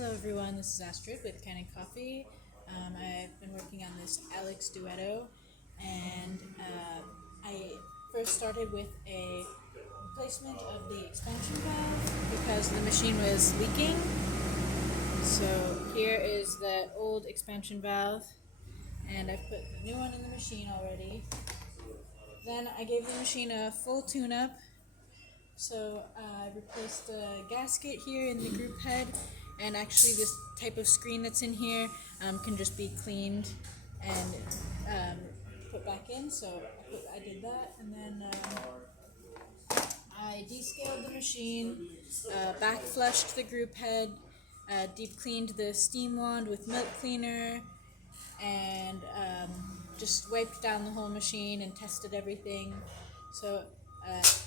Hello everyone, this is Astrid with Kanen Coffee. I've been working on this Alex Duetto, and I first started with a replacement of the expansion valve because the machine was leaking. So here is the old expansion valve, and I've put the new one in the machine already. Then I gave the machine a full tune-up. So I replaced the gasket here in the group head, and actually this type of screen that's in here can just be cleaned and put back in. So I did that, and then I descaled the machine, back flushed the group head, deep cleaned the steam wand with milk cleaner, and just wiped down the whole machine and tested everything. So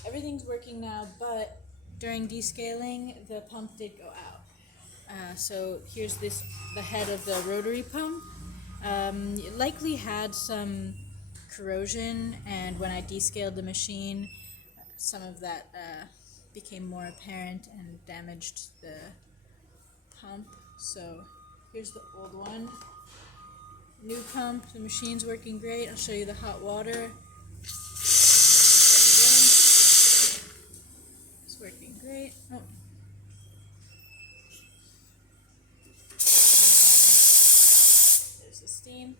everything's working now, but during descaling, the pump did go out. So here's the head of the rotary pump. It likely had some corrosion, and when I descaled the machine, some of that became more apparent and damaged the pump. So here's the old one. New pump, the machine's working great. I'll show you the hot water. It's working great. Oh. There's the steam.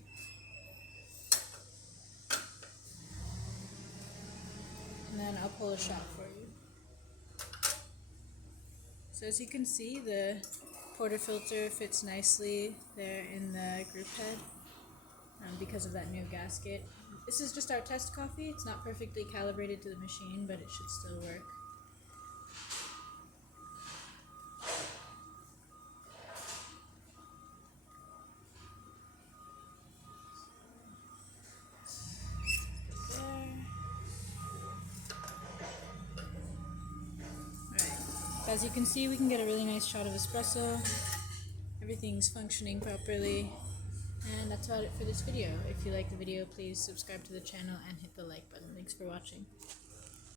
And then I'll pull a shot for you. So as you can see, the portafilter fits nicely there in the group head because of that new gasket. This is just our test coffee. It's not perfectly calibrated to the machine, but it should still work. So as you can see, we can get a really nice shot of espresso. Everything's functioning properly. And that's about it for this video. If you like the video, please subscribe to the channel and hit the like button. Thanks for watching.